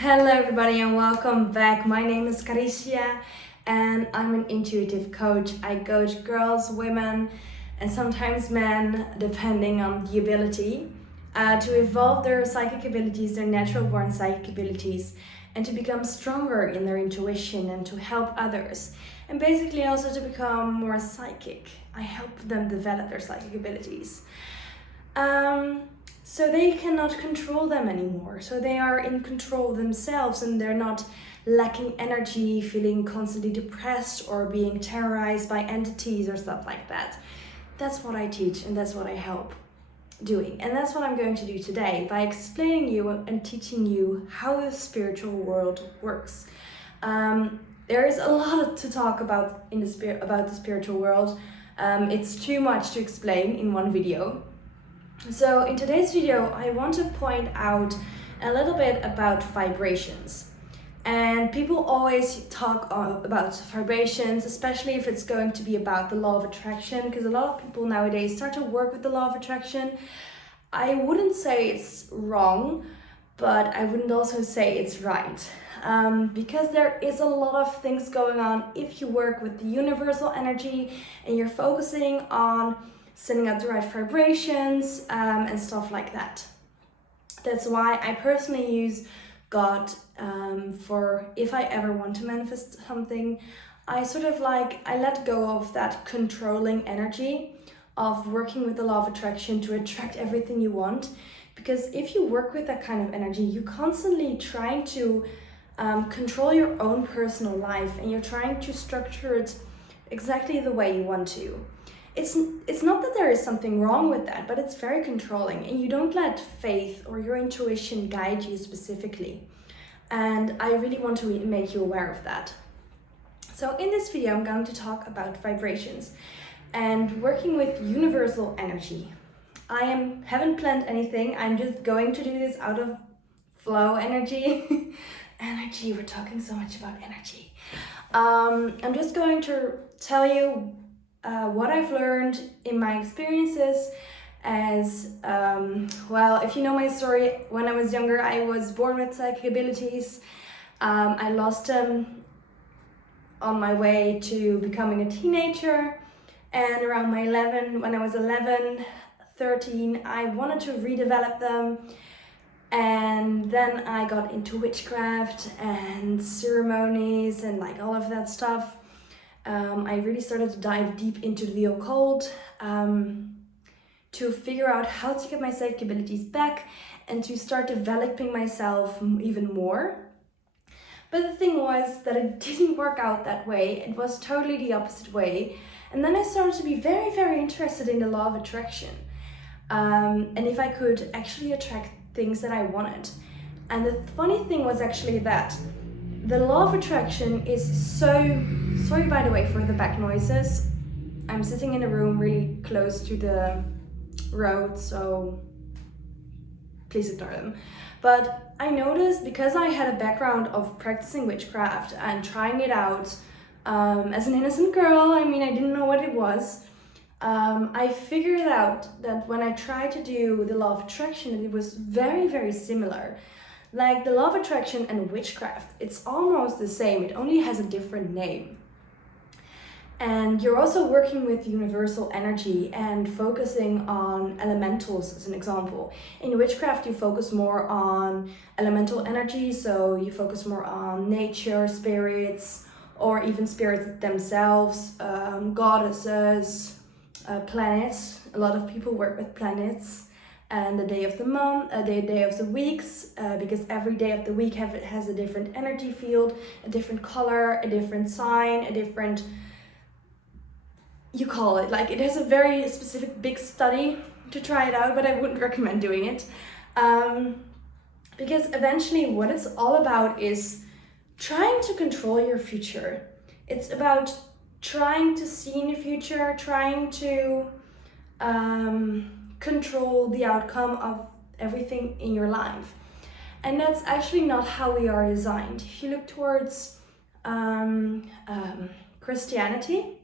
Hello everybody and welcome back. My name is Caricia and I'm an intuitive coach. I coach girls, women and sometimes men, depending on the ability, to evolve their psychic abilities, their natural born psychic abilities, and to become stronger in their intuition and to help others. And basically also to become more psychic. I help them develop their psychic abilities. So they cannot control them anymore. So they are in control of themselves and they're not lacking energy, feeling constantly depressed or being terrorized by entities or stuff like that. That's what I teach and that's what I help doing. And that's what I'm going to do today by explaining you and teaching you how the spiritual world works. There is a lot to talk about about the spiritual world. It's too much to explain in one video. So in today's video, I want to point out a little bit about vibrations. And people always talk about vibrations, especially if it's going to be about the law of attraction, because a lot of people nowadays start to work with the law of attraction. I wouldn't say it's wrong, but I wouldn't also say it's right. Because there is a lot of things going on if you work with the universal energy and you're focusing on sending out the right vibrations and stuff like that. That's why I personally use God for if I ever want to manifest something. I let go of that controlling energy of working with the law of attraction to attract everything you want. Because if you work with that kind of energy, you're constantly trying to control your own personal life and you're trying to structure it exactly the way you want to. It's not that there is something wrong with that, but it's very controlling and you don't let faith or your intuition guide you specifically. And I really want to make you aware of that. So in this video, I'm going to talk about vibrations and working with universal energy. I haven't planned anything. I'm just going to do this out of flow energy. Energy, we're talking so much about energy. I'm just going to tell you what I've learned in my experiences as, if you know my story, when I was younger, I was born with psychic abilities. I lost them on my way to becoming a teenager. And around when I was 11, 13, I wanted to redevelop them. And then I got into witchcraft and ceremonies and like all of that stuff. I really started to dive deep into the occult to figure out how to get my psychic abilities back and to start developing myself even more. But the thing was that it didn't work out that way. It was totally the opposite way. And then I started to be very, very interested in the law of attraction. And if I could actually attract things that I wanted. And the funny thing was actually that the law of attraction is so... Sorry, by the way, for the back noises. I'm sitting in a room really close to the road, so please ignore them. But I noticed, because I had a background of practicing witchcraft and trying it out as an innocent girl, I didn't know what it was. I figured out that when I tried to do the law of attraction, it was very, very similar. Like the law of attraction and witchcraft, it's almost the same, it only has a different name. And you're also working with universal energy and focusing on elementals as an example. In witchcraft, you focus more on elemental energy, so you focus more on nature, spirits, or even spirits themselves, goddesses, planets. A lot of people work with planets. And the day of the month, the day of the weeks, because every day of the week has a different energy field, a different color, a different sign, a different, you call it, like it has a very specific big study to try it out, but I wouldn't recommend doing it. Because eventually what it's all about is trying to control your future. It's about trying to see in the future, trying to control the outcome of everything in your life. And that's actually not how we are designed. If you look towards Christianity,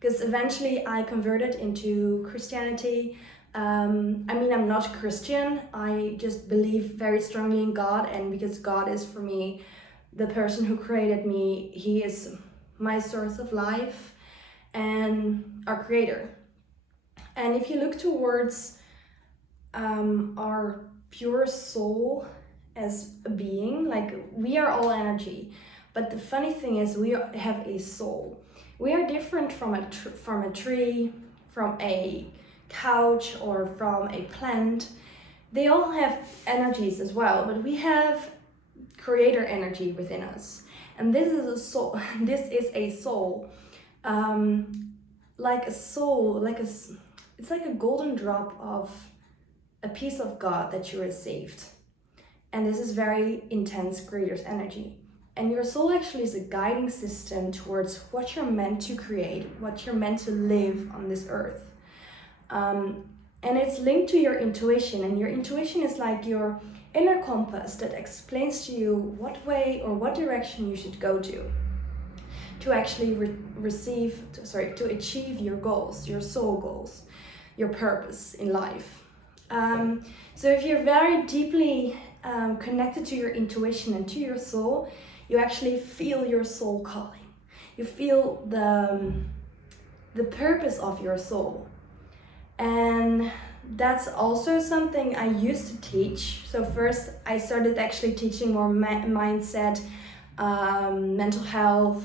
because eventually I converted into Christianity I mean, I'm not Christian. I just believe very strongly in God, and because God is for me the person who created me, He is my source of life and our creator. And if you look towards our pure soul as a being, like we are all energy, but the funny thing is we have a soul. We are different from a tree, from a couch, or from a plant. They all have energies as well, but we have creator energy within us, and this is a soul. This is a soul, like a soul, it's like a golden drop of a piece of God that you received. And this is very intense creator's energy. And your soul actually is a guiding system towards what you're meant to create, what you're meant to live on this earth. And it's linked to your intuition. And your intuition is like your inner compass that explains to you what way or what direction you should go to actually to achieve your goals, your soul goals, your purpose in life. So if you're very deeply connected to your intuition and to your soul, you actually feel your soul calling. You feel the purpose of your soul. And that's also something I used to teach. So first I started actually teaching more mindset, mental health.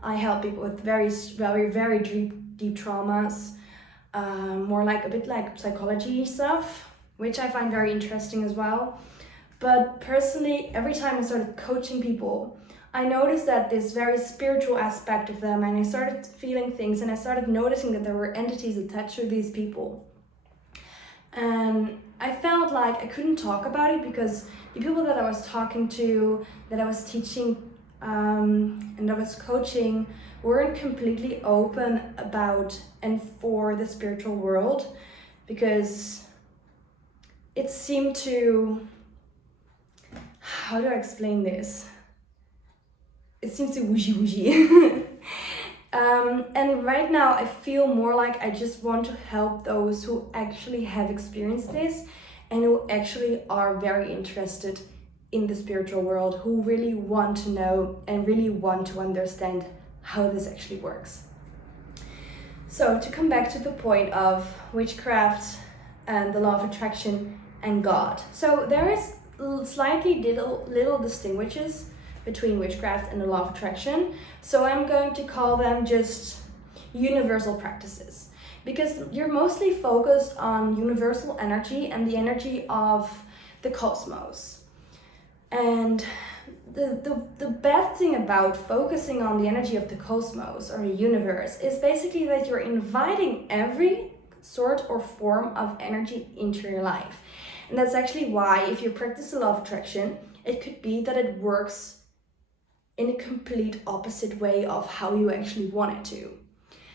I help people with very, very, very deep traumas, more like a bit like psychology stuff, which I find very interesting as well. But personally, every time I started coaching people, I noticed that this very spiritual aspect of them, and I started feeling things, and I started noticing that there were entities attached to these people. And I felt like I couldn't talk about it because the people that I was talking to, that I was teaching, and I was coaching, weren't completely open about and for the spiritual world, because it seemed to, how do I explain this? It seems to wooshy. And right now I feel more like I just want to help those who actually have experienced this and who actually are very interested in the spiritual world, who really want to know and really want to understand how this actually works. So to come back to the point of witchcraft and the law of attraction and God. So there is slightly little distinguishes between witchcraft and the law of attraction. So I'm going to call them just universal practices, because you're mostly focused on universal energy and the energy of the cosmos. And the bad thing about focusing on the energy of the cosmos or the universe is basically that you're inviting every sort or form of energy into your life. And that's actually why, if you practice the law of attraction, it could be that it works in a complete opposite way of how you actually want it to.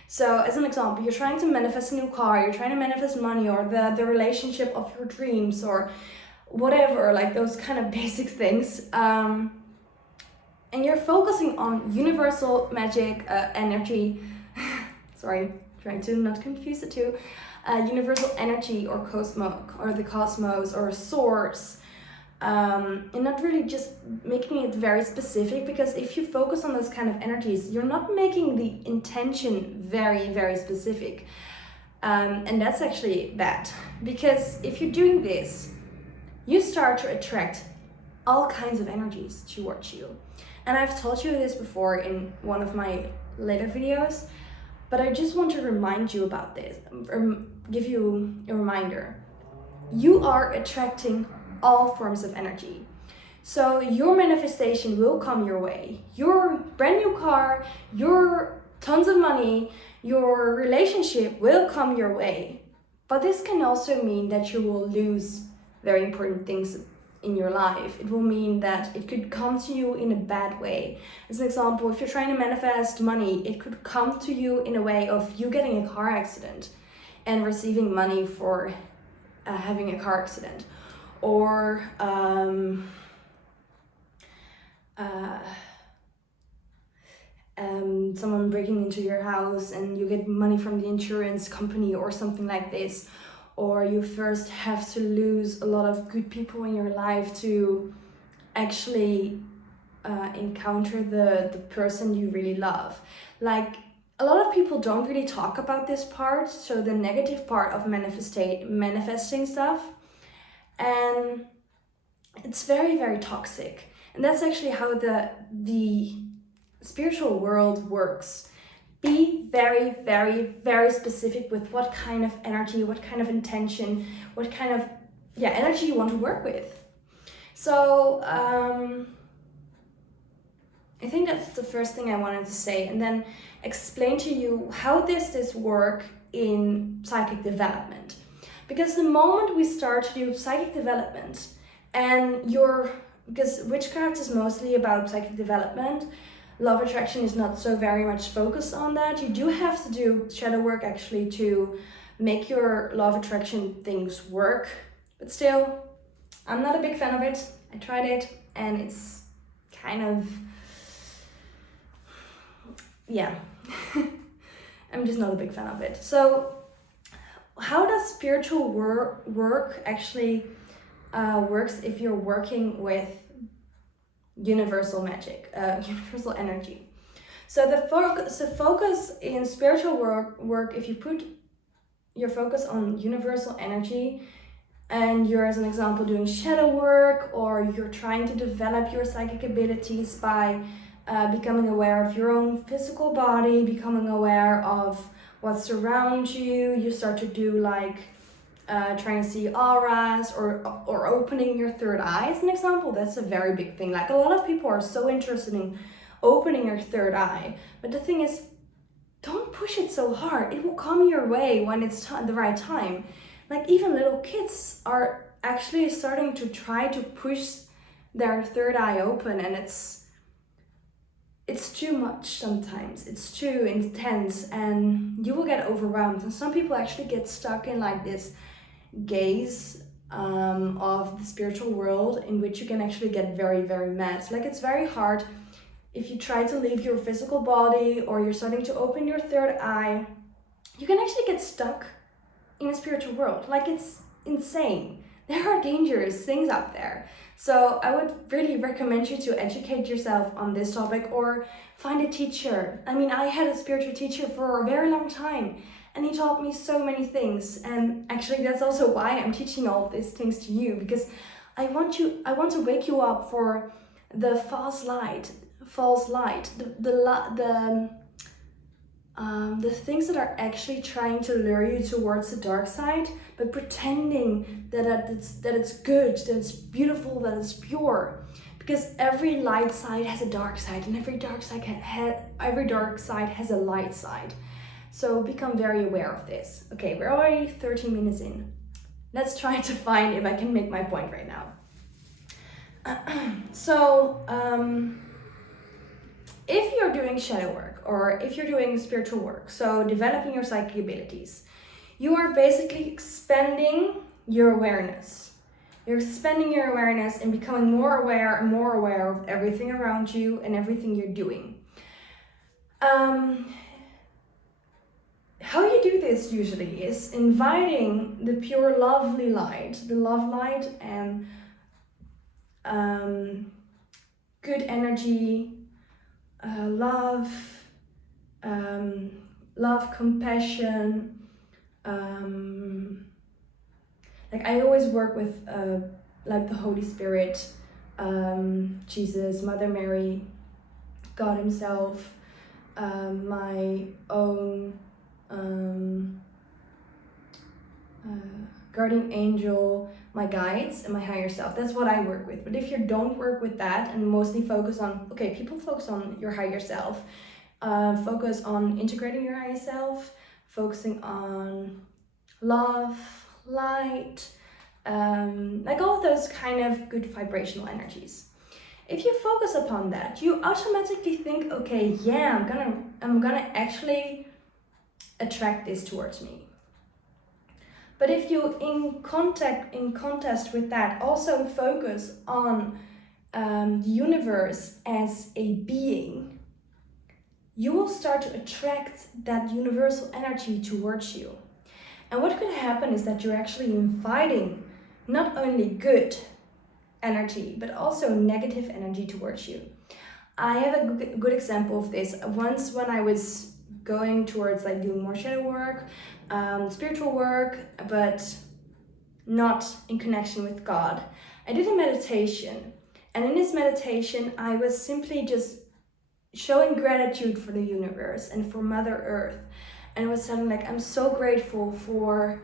So as an example, you're trying to manifest a new car, you're trying to manifest money, or the relationship of your dreams, or whatever, like those kind of basic things. And you're focusing on universal magic, energy, sorry, trying to not confuse the two, universal energy or the cosmos or source, and not really just making it very specific, because if you focus on those kind of energies, you're not making the intention very, very specific. And that's actually bad, because if you're doing this, you start to attract all kinds of energies towards you. And I've told you this before in one of my later videos, but I just want to remind you about this, or give you a reminder. You are attracting all forms of energy. So your manifestation will come your way. Your brand new car, your tons of money, your relationship will come your way. But this can also mean that you will lose very important things in your life. It will mean that it could come to you in a bad way. As an example, if you're trying to manifest money, it could come to you in a way of you getting a car accident and receiving money for having a car accident. Or someone breaking into your house and you get money from the insurance company or something like this. or you first have to lose a lot of good people in your life to actually encounter the person you really love. Like, a lot of people don't really talk about this part, so the negative part of manifesting stuff, and it's very, very toxic. And that's actually how the spiritual world works. Be very, very, very specific with what kind of energy, what kind of intention, what kind of energy you want to work with. So I think that's the first thing I wanted to say, and then explain to you how this work in psychic development. Because the moment we start to do psychic development, and because witchcraft is mostly about psychic development, law of attraction is not so very much focused on that. You do have to do shadow work actually to make your law of attraction things work, but still, I'm not a big fan of it. I tried it and it's kind of, I'm just not a big fan of it. So how does spiritual work actually works if you're working with universal magic, universal energy? So the focus in spiritual work, if you put your focus on universal energy, and you're, as an example, doing shadow work, or you're trying to develop your psychic abilities by becoming aware of your own physical body, becoming aware of what's around you, you start to do like trying to see auras, or opening your third eye, as an example. That's a very big thing. Like, a lot of people are so interested in opening your third eye, but the thing is, don't push it so hard. It will come your way when it's the right time. Like, even little kids are actually starting to try to push their third eye open, and it's too much sometimes. It's too intense, and you will get overwhelmed. And some people actually get stuck in like this gaze of the spiritual world, in which you can actually get very, very mad. Like, it's very hard if you try to leave your physical body, or you're starting to open your third eye. You can actually get stuck in a spiritual world. Like, it's insane. There are dangerous things out there. So I would really recommend you to educate yourself on this topic, or find a teacher. I mean, I had a spiritual teacher for a very long time, and he taught me so many things. And actually, that's also why I'm teaching all of these things to you, because I want to wake you up for the false light, the things that are actually trying to lure you towards the dark side, but pretending that it's good, that it's beautiful, that it's pure. Because every light side has a dark side, and every dark side has a light side. So become very aware of this. Okay, we're already 13 minutes in. Let's try to find if I can make my point right now. If you're doing shadow work, or if you're doing spiritual work, so developing your psychic abilities, you are basically expanding your awareness. You're expanding your awareness and becoming more aware and more aware of everything around you and everything you're doing. How you do this usually is inviting the pure, lovely light, the love light, and good energy, love, compassion. Like, I always work with like the Holy Spirit, Jesus, Mother Mary, God Himself, my own guardian angel, my guides, and my higher self. That's what I work with. But if you don't work with that, and mostly focus on, people focus on your higher self, focus on integrating your higher self, focusing on love, light, like all of those kind of good vibrational energies. If you focus upon that, you automatically think, okay, yeah, I'm gonna actually attract this towards me. But if you in contest with that also focus on the universe as a being, you will start to attract that universal energy towards you. And what could happen is that you're actually inviting not only good energy, but also negative energy towards you. I have a good example of this. Once when I was going towards like doing more shadow work, spiritual work, but not in connection with God, I did a meditation. And in this meditation, I was simply just showing gratitude for the universe and for Mother Earth. And it was something like, I'm so grateful for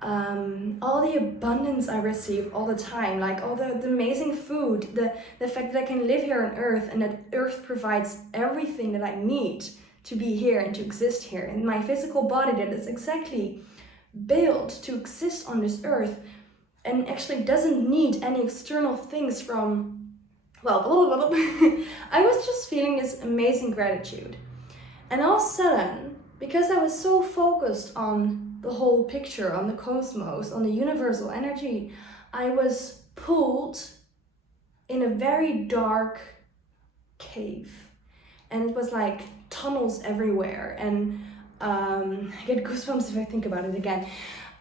all the abundance I receive all the time, like all the amazing food, the fact that I can live here on Earth and that Earth provides everything that I need to be here and to exist here. And my physical body that is exactly built to exist on this Earth and actually doesn't need any external things from, well, blah, blah, blah, blah. I was just feeling this amazing gratitude. And all of a sudden, because I was so focused on the whole picture, on the cosmos, on the universal energy, I was pulled in a very dark cave. And it was like tunnels everywhere. And I get goosebumps if I think about it again.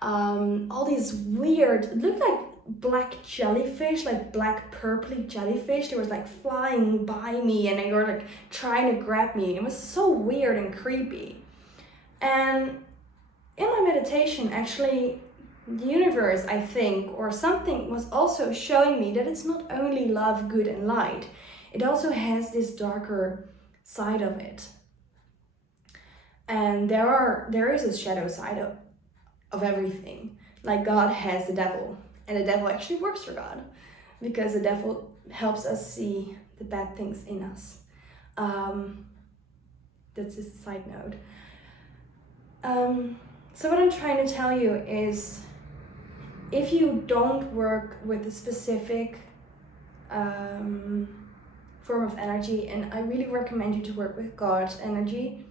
All these weird, it looked like black jellyfish, like black purpley jellyfish. They were like flying by me and they were like trying to grab me. It was so weird and creepy. And in my meditation, actually, the universe, I think, or something was also showing me that it's not only love, good and light. It also has this darker side of it. And there is a shadow side of everything. Like God has the devil. And the devil actually works for God. Because the devil helps us see the bad things in us. That's just a side note. So what I'm trying to tell you is, if you don't work with a specific form of energy, and I really recommend you to work with God's energy,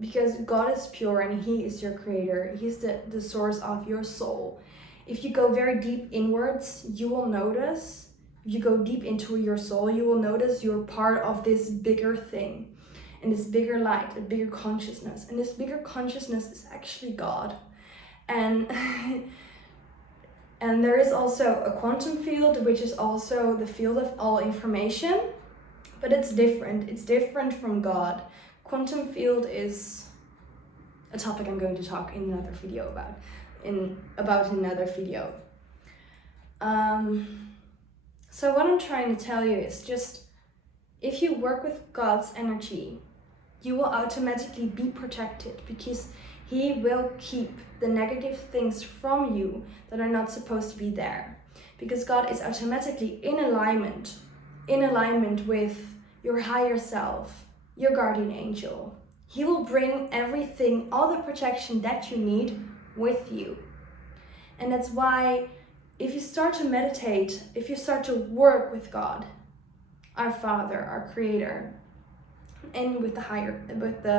because God is pure and He is your creator. He's the source of your soul. If you go very deep inwards, you will notice, if you go deep into your soul, you will notice you're part of this bigger thing. And this bigger light, a bigger consciousness. And this bigger consciousness is actually God. And and there is also a quantum field, which is also the field of all information. But it's different. It's different from God. Quantum field is a topic I'm going to talk in another video about. In another video. So what I'm trying to tell you is just, if you work with God's energy, you will automatically be protected, because He will keep the negative things from you that are not supposed to be there. Because God is automatically in alignment with your higher self, your guardian angel. He will bring everything, all the protection that you need with you. And that's why if you start to meditate, if you start to work with God, our Father, our Creator, and with the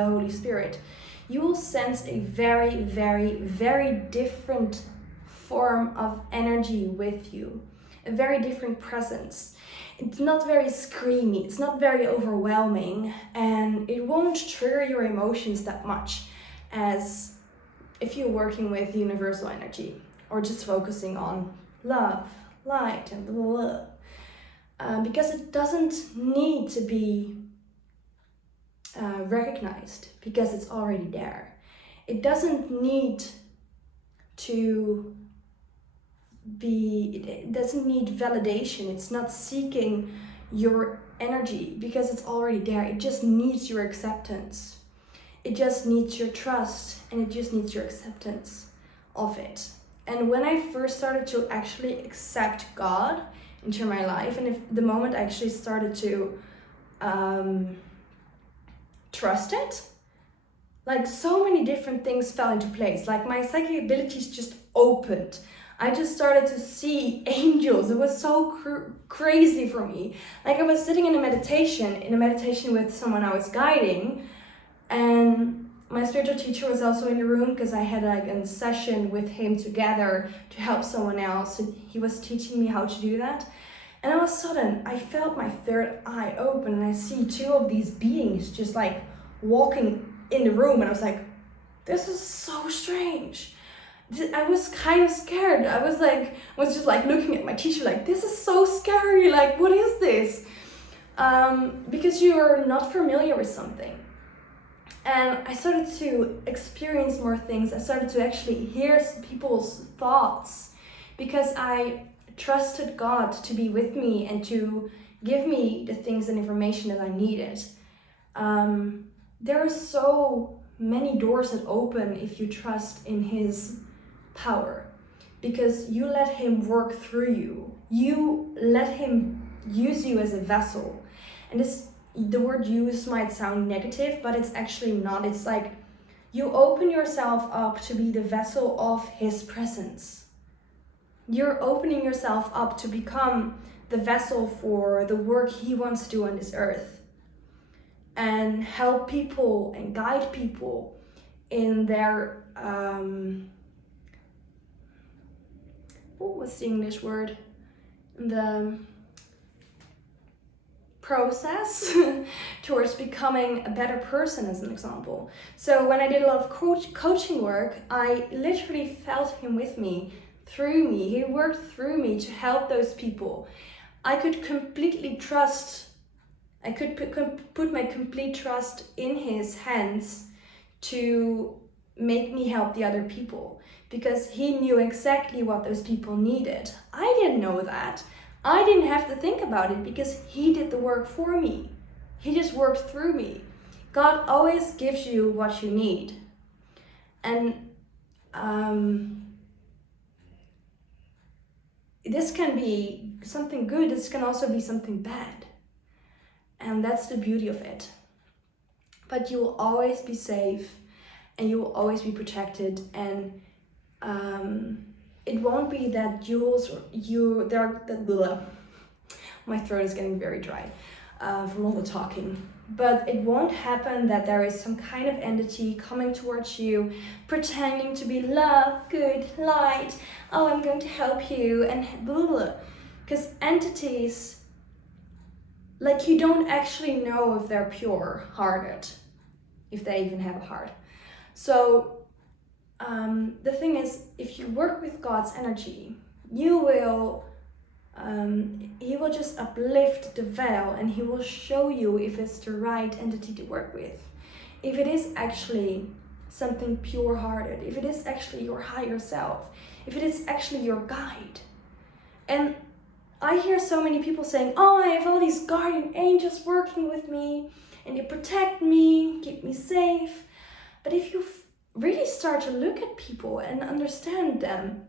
Holy Spirit, you will sense a very, very, very different form of energy with you, a very different presence. It's not very screamy, it's not very overwhelming, and it won't trigger your emotions that much as if you're working with universal energy or just focusing on love, light, and blah, blah, blah. Because it doesn't need to be recognized, because it's already there. It doesn't need to be, it doesn't need validation. It's not seeking your energy, because it's already there. It just needs your acceptance. It just needs your trust, and it just needs your acceptance of it. And when I first started to actually accept God into my life, and if the moment I actually started to trust it, like so many different things fell into place. Like my psychic abilities just opened. I just started to see angels. It was so crazy for me. Like I was sitting in a meditation with someone I was guiding, and my spiritual teacher was also in the room, because I had like a session with him together to help someone else. And he was teaching me how to do that. And all of a sudden, I felt my third eye open, and I see two of these beings just like walking in the room, and I was like, this is so strange. I was kind of scared. I was just like looking at my teacher like, this is so scary. Like, what is this? Because you're not familiar with something. And I started to experience more things. I started to actually hear people's thoughts because I trusted God to be with me and to give me the things and information that I needed. There are so many doors that open if you trust in His power, because you let Him work through you. You let Him use you as a vessel. And the word use might sound negative, but it's actually not. It's like you open yourself up to be the vessel of His presence. You're opening yourself up to become the vessel for the work He wants to do on this earth, and help people and guide people in their what's the English word? The process towards becoming a better person, as an example. So when I did a lot of coaching work, I literally felt Him with me, through me. He worked through me to help those people. I could completely trust, I could put my complete trust in His hands to make me help the other people, because He knew exactly what those people needed. I didn't know that. I didn't have to think about it because He did the work for me. He just worked through me. God always gives you what you need. And this can be something good, this can also be something bad. And that's the beauty of it. But you will always be safe and you will always be protected, and it won't be that my throat is getting very dry from all the talking. But it won't happen that there is some kind of entity coming towards you, pretending to be love, good, light, oh, I'm going to help you, and blah, blah. Because entities, like, you don't actually know if they're pure-hearted, if they even have a heart. So the thing is, if you work with God's energy, you will, He will just uplift the veil, and He will show you if it's the right entity to work with. If it is actually something pure-hearted, if it is actually your higher self, if it is actually your guide. And I hear so many people saying, oh, I have all these guardian angels working with me, and they protect me, keep me safe. But if you really start to look at people and understand them,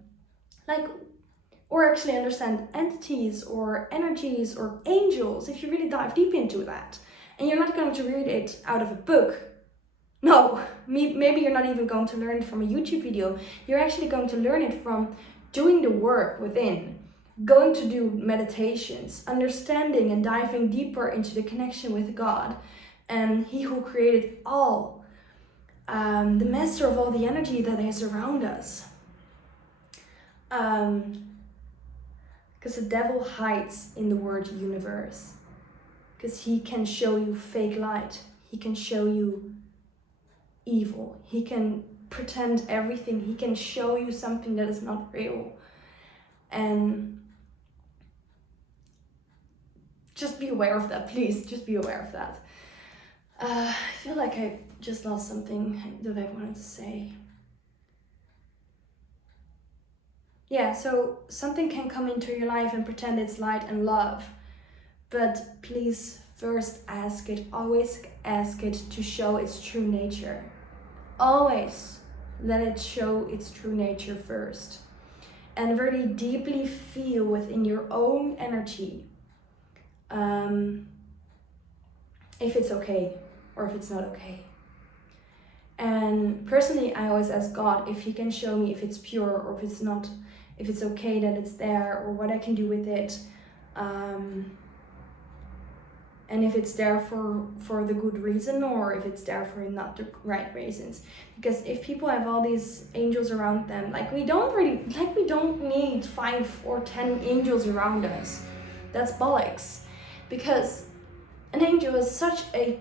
like, or actually understand entities or energies or angels, if you really dive deep into that, and you're not going to read it out of a book. No, maybe you're not even going to learn it from a YouTube video. You're actually going to learn it from doing the work within, going to do meditations, understanding and diving deeper into the connection with God and He who created all. The master of all the energy that is around us. Because the devil hides in the word universe. Because he can show you fake light. He can show you evil. He can pretend everything. He can show you something that is not real. And just be aware of that, please. Just be aware of that. I feel like I just lost something that I wanted to say. Yeah, so something can come into your life and pretend it's light and love. But please first ask it, always ask it to show its true nature. Always let it show its true nature first. And really deeply feel within your own energy if it's okay or if it's not okay. And personally, I always ask God if He can show me if it's pure or if it's not, if it's okay that it's there, or what I can do with it. And if it's there for the good reason, or if it's there for not the right reasons. Because if people have all these angels around them, we don't need 5 or 10 angels around us. That's bollocks. Because an angel is such a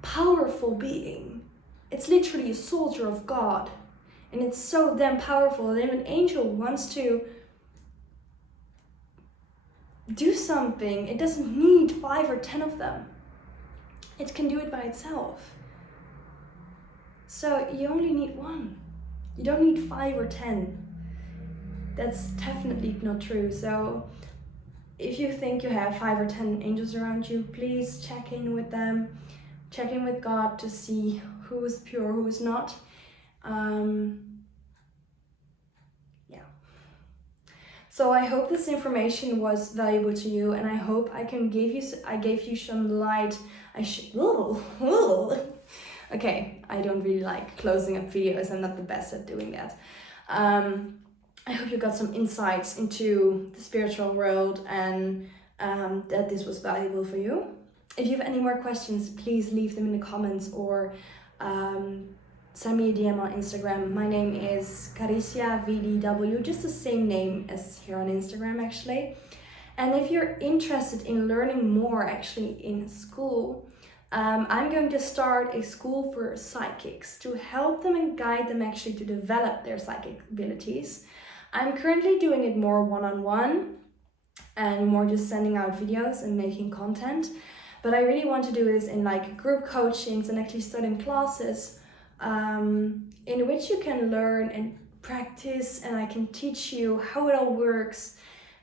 powerful being. It's literally a soldier of God. And it's so damn powerful that if an angel wants to do something, it doesn't need 5 or 10 of them. It can do it by itself. So you only need one. You don't need 5 or 10. That's definitely not true. So if you think you have 5 or 10 angels around you, please check in with them. Check in with God to see who is pure, who is not. So I hope this information was valuable to you, and I hope I gave you some light. Okay, I don't really like closing up videos. I'm not the best at doing that. I hope you got some insights into the spiritual world, and that this was valuable for you. If you have any more questions, please leave them in the comments, or send me a DM on Instagram. My name is Caricia VDW, just the same name as here on Instagram actually. And if you're interested in learning more actually in school, I'm going to start a school for psychics to help them and guide them actually to develop their psychic abilities. I'm currently doing it more one-on-one and more just sending out videos and making content. But I really want to do this in like group coachings and actually studying classes in which you can learn and practice, and I can teach you how it all works,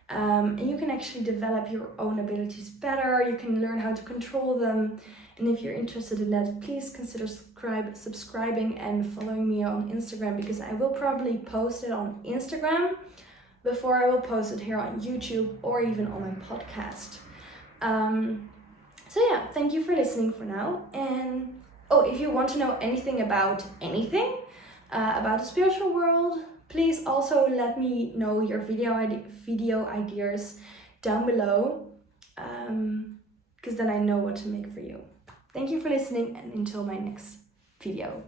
and you can actually develop your own abilities better. You can learn how to control them, and if you're interested in that, please consider subscribing and following me on Instagram, because I will probably post it on Instagram before I will post it here on YouTube or even on my podcast. So yeah, thank you for listening for now. And if you want to know anything about about the spiritual world, please also let me know your video ideas down below, because then I know what to make for you. Thank you for listening, and until my next video.